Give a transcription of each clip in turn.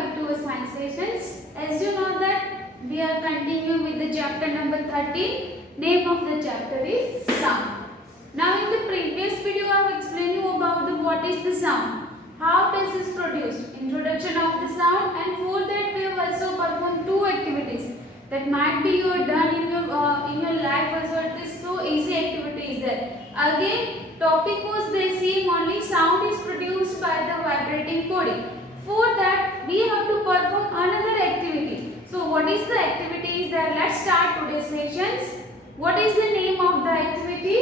back to our science sessions. As you know that we are continuing with the chapter number 13. Name of the chapter is sound. Now in the previous video I have explained you about what is the sound, how does this produced, introduction of the sound, and for that we have also performed two activities that might be you are done in your life also. It is so easy activities there. Again topic was the same, only sound is produced by the vibrating body. For that we have to perform another activity. So what is the activity is there? Let's start today's sessions. What is the name of the activity?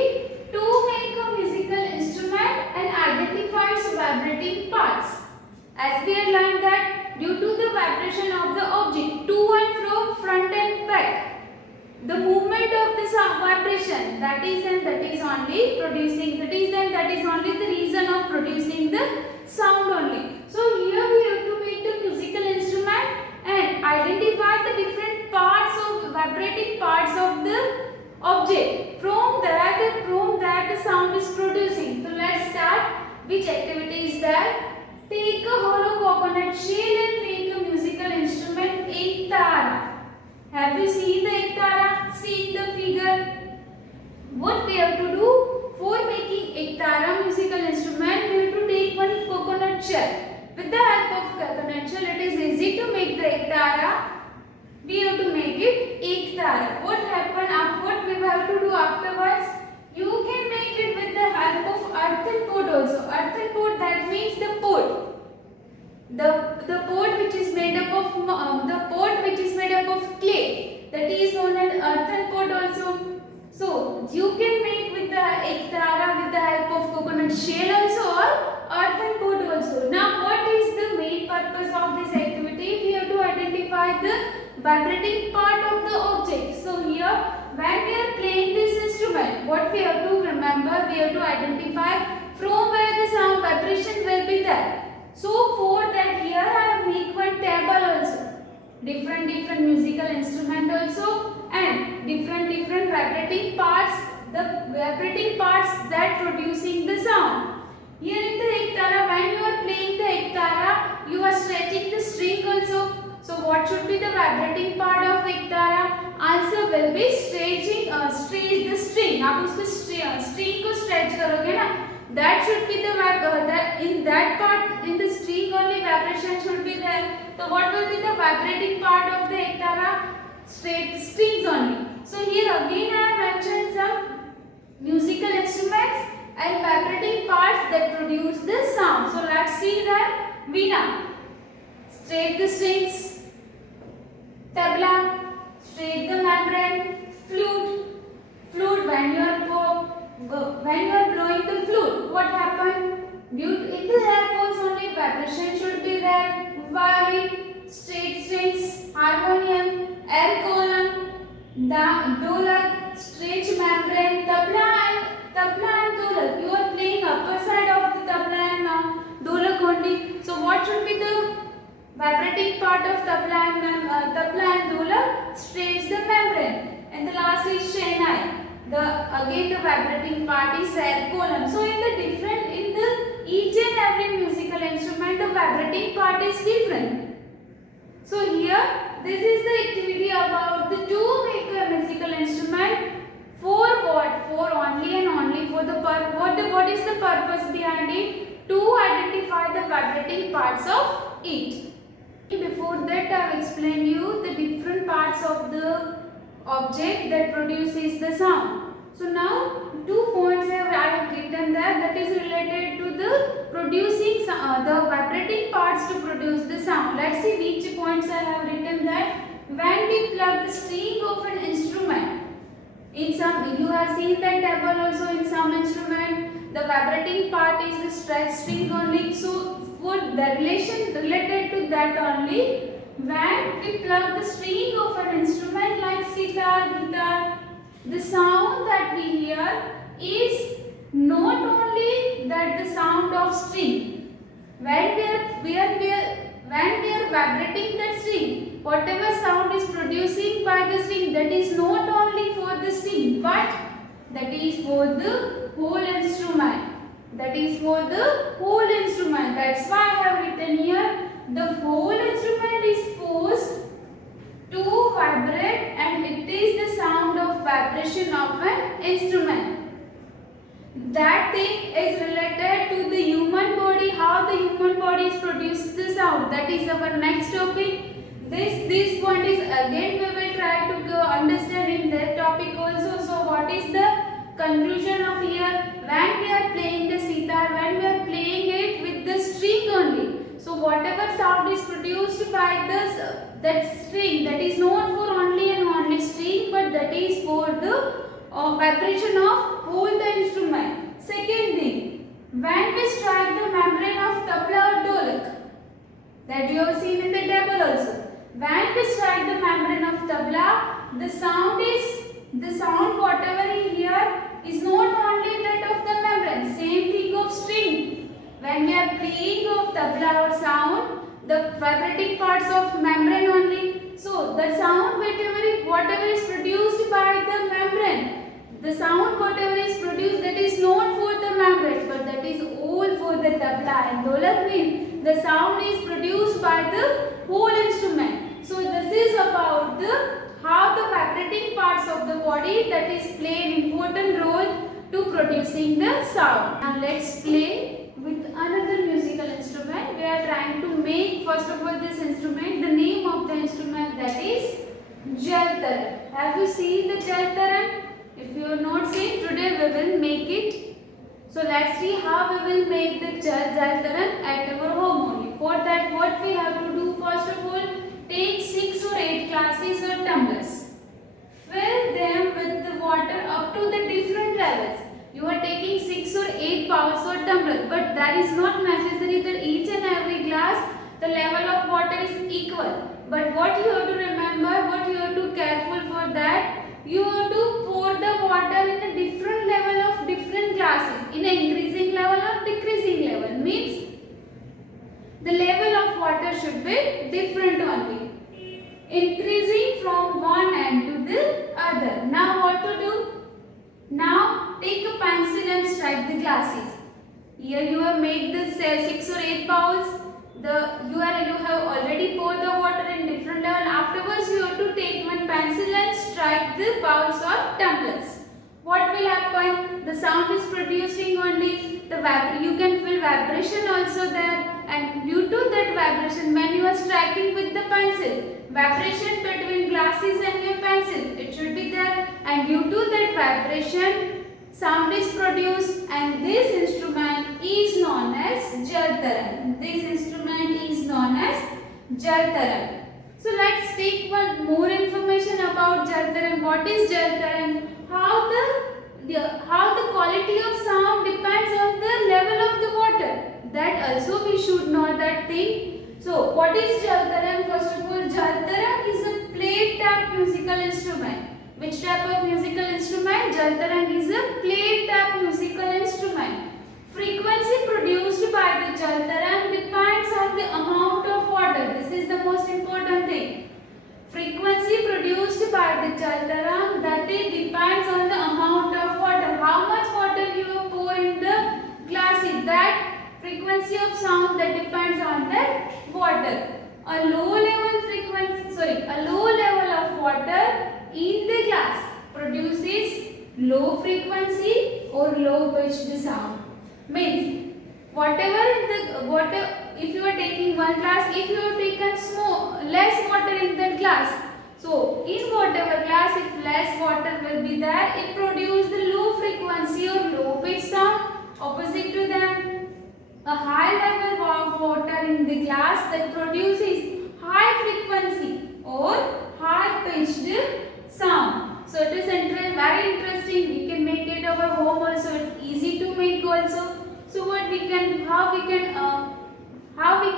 To make a musical instrument and identify its vibrating parts. As we have learned that due to the vibration of the object to and fro, front and back, the movement of the vibration, that is only producing, that is only the reason of producing the sound only. So here we have to make the musical instrument and identify the different parts of vibrating parts of the object. From that the sound is producing. So let's start. Which activity is that? Take a hollow coconut shell and make a musical instrument ek tara. Have you seen the ek tara? See the figure. What we have to do for making ek tara musical instrument? We have to take one coconut shell. With the help of coconut shell, it is easy to make the ek tara. We have to make it ek tara. What happened? What we have to do afterwards? You can make it with the help of earthen pot also. Earthen pot, that means the pot. The pot which is made up of clay, that is known as earthen pot also. So you can make with the ek tara with the help of coconut shell also or earthen pot also. Now what is the main purpose of this activity? We have to identify the vibrating part of the object. So here when we are playing this instrument, what we have to remember, we have to identify from where the sound vibration will be there. So for that here I have make one table also. Different musical instrument also and different vibrating parts, the vibrating parts that producing the sound. Here in the ek tara, when you are playing the ek tara, you are stretching the string also. So what should be the vibrating part of the ek tara? Answer will be stretching, stretch the string. आप उसको string को stretch करोगे ना, that should be the that in that part, in the string only vibration should be there. So what will be the vibrating part of the ek tara? Straight strings only. So here again I have mentioned some musical instruments and vibrating parts that produce the sound. So let's see that. Veena, straight the strings. Tabla, straight the membrane. Flute when you are blowing the flute, what happened? Due to in the air holes only vibration should be there. Violin, straight strings. Harmonium, air column. Dolak, straight membrane. Tabla and dolak. You are playing upper side of the tabla and dolak only. So what should be the vibrating part of tabla and dolak? Straight the membrane. And the last is shehnai. Again the vibrating part is air column. So in each and every musical instrument, the vibrating part is different. So here this is the activity about the to make a musical instrument. For what? For only and only for the what is the purpose behind it? To identify the vibrating parts of it. Before that I have explained you the different parts of the object that produces the sound. So now 2 points I have written there, that is related to the producing the vibrating parts to produce the sound. Let's see which points I have written there. When we plug the string of an instrument, in some you have seen that table also, in some instrument the vibrating part is the stretch string only. So for the relation related to that only, when we plug the string of an instrument like sitar, guitar, the sound that we hear is not only that the sound of string. When we are vibrating that string, whatever sound is producing by the string, that is not only for the string, but that is for the whole instrument. That's why I have written here the whole instrument is forced to vibrate, and it is the sound of vibration of an instrument. That thing is related to the human body, how the human body is produced the sound. That is our next topic. This point is again we will try to understand in that topic also. So what is the conclusion of here? When we are playing the sitar, when we are playing it with the string only, so whatever sound is produced by that string, that is not for only and only string, but that is for the vibration of whole the instrument. Second thing, when we strike the membrane of tabla or dholak, that you have seen in the table also. When we strike the membrane of tabla, the sound whatever is here is not only that of the membrane. Same thing of string. When we are playing of tabla or sound, the vibrating parts of membrane only. So the sound whatever is produced by the membrane, the sound whatever is produced, that is not for the membrane, but that is all for the tabla and dholak. Means the sound is produced by the whole instrument. So this is about how the vibrating parts of the body that is play an important role to producing the sound. Now let's play with another musical instrument. We are trying to make first of all this instrument. The name of the instrument, that is jal taran. Have you seen the jal taran? If you have not seen, today we will make it. So let's see how we will make the jal taran at our home only. For that, what we have to do, first of all, take 6 or 8 glasses or tumblers. Fill them with the water up to the different levels. You are taking 6 or 8 bowls or tumblers, but that is not necessary that each and every glass the level of water is equal. But what you have to remember, what you have to careful for that, you have to pour the water in a different level of different glasses, in an increasing level or decreasing level. Means the level of water should be different only, increasing from one end to the other. Now what to do? Now take a pencil and strike the glasses. Here you have made the 6 or 8 bowls. You have already poured the water in different level. Afterwards you have to take one pencil and strike the bowls or tumblers. What will happen? The sound is producing only. You can feel vibration also there, and due to that vibration, when you are striking with the pencil, vibration between glasses and your pencil, it should be there, and due to that vibration, sound is produced, and this instrument is known as jal taran. This instrument is known as jal taran. So let's take one more information about jal taran. What is jal taran? How the quality of sound depends on the level of the water. That also we should know that thing. So what is jal taran? First of all, jal taran is a plate type musical instrument. Which type of musical instrument? Jal taran is a plate type musical instrument. Frequency produced by the jal taran depends on the amount of water. This is the most important thing. Frequency produced by the jal taran, that it depends on the amount of water. How much water you pour in the glasses, that frequency of sound that depends on that water. A low level of water in the glass produces low frequency or low pitched sound. Means whatever in the water, if you are taking one glass, if you have taken less water in that glass, so in whatever glass, if less water will be there, it produces the low frequency or low pitch sound. Opposite to them, a high level of water in the glass that produces high frequency or high pitched sound. So it is very interesting. We can make it our home also. It's easy to make also. So how we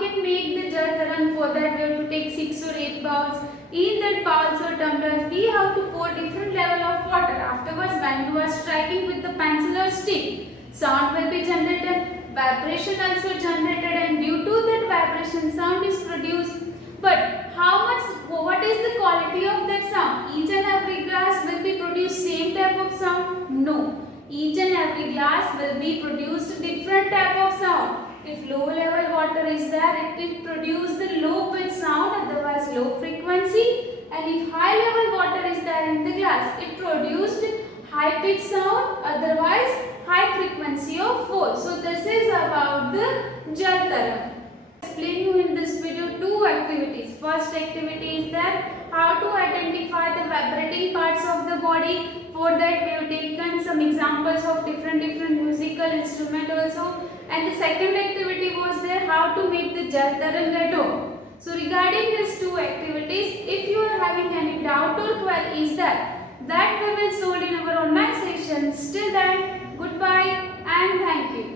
can make the jal taran? For that we have to take 6 or 8 bowls. In that bowls or tumblers, we have to pour different level of water. Afterwards, when you are striking with the pencil or stick, sound will be generated, vibration also generated, and due to that vibration, sound is produced. But what is the quality of that sound? Each and every glass will be produced same type of sound? No. Each and every glass will be produced different type of sound. If low level water is there, it will produce the Yes, it produced high pitch sound, otherwise high frequency of force. So this is about the Jal Tarang. Explain you in this video two activities. First activity is that how to identify the vibrating parts of the body. For that we have taken some examples of different musical instrument also. And the second activity was there how to make the Jal Tarang at home. So regarding these two activities, if you are having any doubt or queries that we will solve in our online session. Till then, goodbye and thank you.